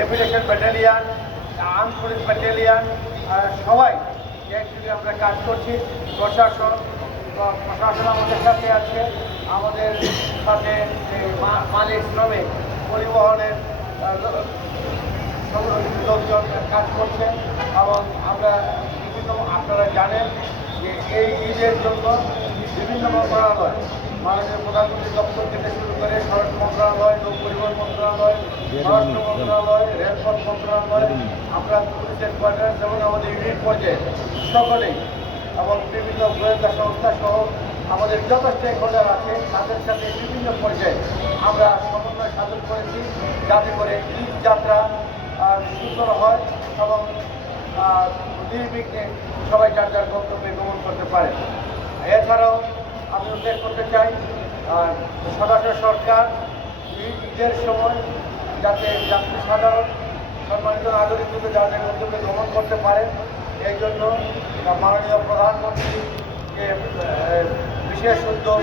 Reputation battalion, arm police battalion, সবাই একযোগে আমরা কাজ করছি। প্রশাসন আমাদের সাথে আছে, আমাদের সাথে মালিক শ্রমিক পরিবহনের লোকজন কাজ করছে। এবং আমরা বিভিন্ন, আপনারা জানেন যে এই ঈদের জন্য বিভিন্ন মন্ত্রণালয়, মাননীয় প্রধানমন্ত্রী দপ্তর থেকে শুরু করে সড়ক মন্ত্রণালয়, নৌ পরিবহন মন্ত্রণালয়, স্বরাষ্ট্র মন্ত্রণালয়, রেলপথ মন্ত্রণালয়, আমরা পুলিশের কোয়ার্টার যেমন আমাদের ইউনিট পর্যায়ে সকলেই, এবং বিভিন্ন গোয়েন্দা সংস্থা সহ আমাদের যত স্টেক হোল্ডার আছে তাদের সাথে বিভিন্ন পর্যায়ে আমরা সমন্বয় সাধন করেছি, যাতে করে ঈদ যাত্রা সুন্দর হয় এবং নির্বিঘ্নে সবাই যার যার গন্তব্যে গমন করতে পারে। এছাড়াও আমি উল্লেখ করতে চাই, সদস্য সরকার ঈদের সময় যাতে যাত্রী সাধারণ সম্মানিত নাগরিকদের যার যার গন্তব্যে গমন করতে পারে, এই জন্য মাননীয় প্রধানমন্ত্রীকে বিশেষ উদ্যোগ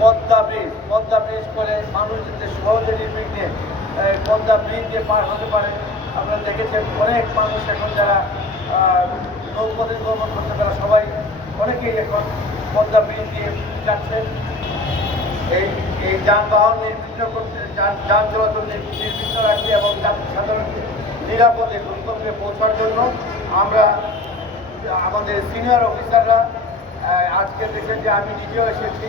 পদ্মা ব্রিজ করে মানুষ যাতে সহজে নির্বিঘ্নে পদ্মা ব্রিজ দিয়ে পার হতে পারে। আপনারা দেখেছেন অনেক মানুষ এখন যারা নৌপথে গমন করতে পারে, সবাই অনেকেই এখন পদ্মা ব্রিজ দিয়ে যাচ্ছেন। এই যানবাহন নির্বিঘ্ন করতে, যান চলাচল নির্বিঘ্ন রাখতে এবং সাধারণকে নিরাপদে গন্তব্যে পৌঁছার জন্য আমরা আমাদের সিনিয়র অফিসাররা আজকে দেখেন যে আমি নিজেও এসেছি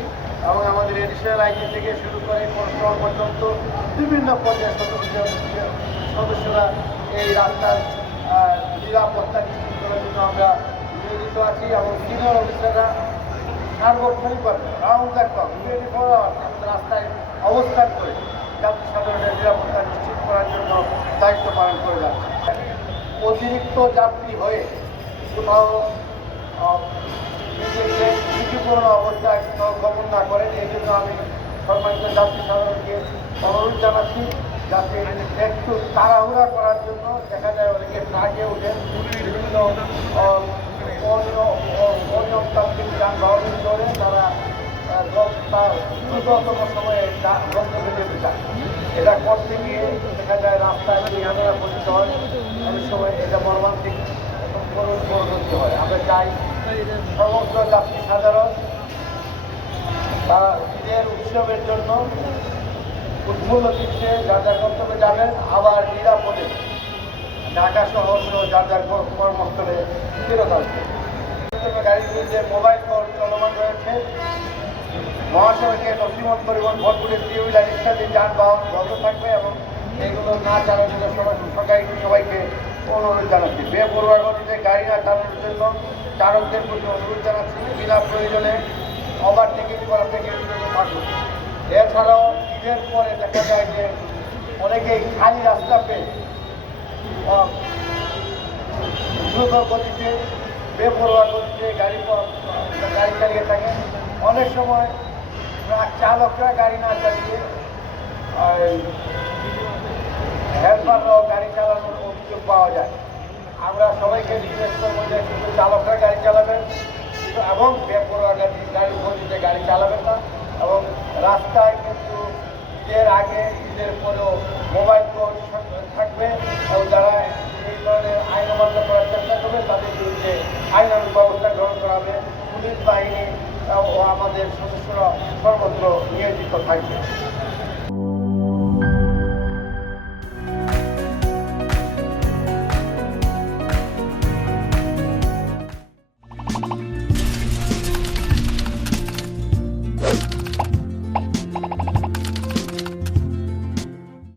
এবং আমাদের এডিশনাল আইজি থেকে শুরু করে কনস্টেবল পর্যন্ত বিভিন্ন পর্যায়ের সদস্যরা এই রাস্তার নিরাপত্তা নিশ্চিত করার জন্য আমরা নিয়োজিত আছি। এবং সিনিয়র অফিসাররা সার্বক্ষণিকভাবে রাউন্ড দ্য ক্লক 24 আওয়ার্স আমাদের রাস্তায় অবস্থান করে যাত্রী সাধারণের নিরাপত্তা নিশ্চিত করার জন্য দায়িত্ব পালন করে যাচ্ছে। অতিরিক্ত যাত্রী হয়ে কোথাও নিজেকে ঝুঁকিপূর্ণ অবস্থায় গমন না করেন, এই জন্য আমি সম্মানিত যাত্রী সাধারণকে অনুরোধ জানাচ্ছি যাতে একটু তাড়াহুড়া করার জন্য দেখা যায় অনেকে ট্রাকে উঠেন, বিভিন্ন অনিয়মতান্ত্রিক যানবাহন চলে, তারা দ্রুততম সময়ে গন্তব্যে যেতে চায়। এটা করতে গিয়ে দেখা যায় রাস্তায় দুর্ঘটনা পতিত হয়, অনেক সময় এটা মর্মান্তিক পরিণতি হয়। আমরা চাই সমস্ত যাত্রী সাধারণ তারা ঈদের উৎসবের জন্য উৎফুল্ল চিত্তে যার যার গন্তব্যে যাবেন, আবার নিরাপদে ঢাকা শহর যার যার কর্মস্থলে ফেরত আসবে। গাড়িগুলিতে মোবাইল ফোন চলমান রয়েছে। মহাসড়কে নথিমত পরিবহন ভরপুরের টিউবিলার ইত্যাদি যানবাহন বন্ধ থাকবে এবং এগুলো না চালানোর সবাইকে অনুরোধ জানাচ্ছি। বেপরোয়া গতিতে গাড়ি না চালানোর জন্য চালকদের প্রতি অনুরোধ জানাচ্ছি বিনা প্রয়োজনে ওভারটেকিং করা থেকে বিরত থাকুন। এছাড়াও ঈদের পরে দেখা যায় যে অনেকেই খালি রাস্তা পেয়ে দ্রুত গতিতে বেপরোয়া গতিতে গাড়ি চালিয়ে থাকেন। অনেক সময় চালকরা গাড়ি না চালিয়ে হেল্পাররাও গাড়ি চালানোর অভিযোগ পাওয়া যায়। আমরা সবাইকে রিকোয়েস্ট করবো যে শুধু চালকরা গাড়ি চালাবেন এবং বেপরোয়া গাড়ি গতিতে গাড়ি চালাবেন না। এবং রাস্তায় কিন্তু ঈদের আগে ঈদের পরেও মোবাইল ফোন থাকবে এবং যারা এই ধরনের আইন অমান্য করার চেষ্টা করবে তাদের বিরুদ্ধে আইনানুগ ব্যবস্থা গ্রহণ করা হবে। পুলিশ বাহিনী ও আমাদের সদস্যরা সর্বত্র নিয়োজিত থাকবে।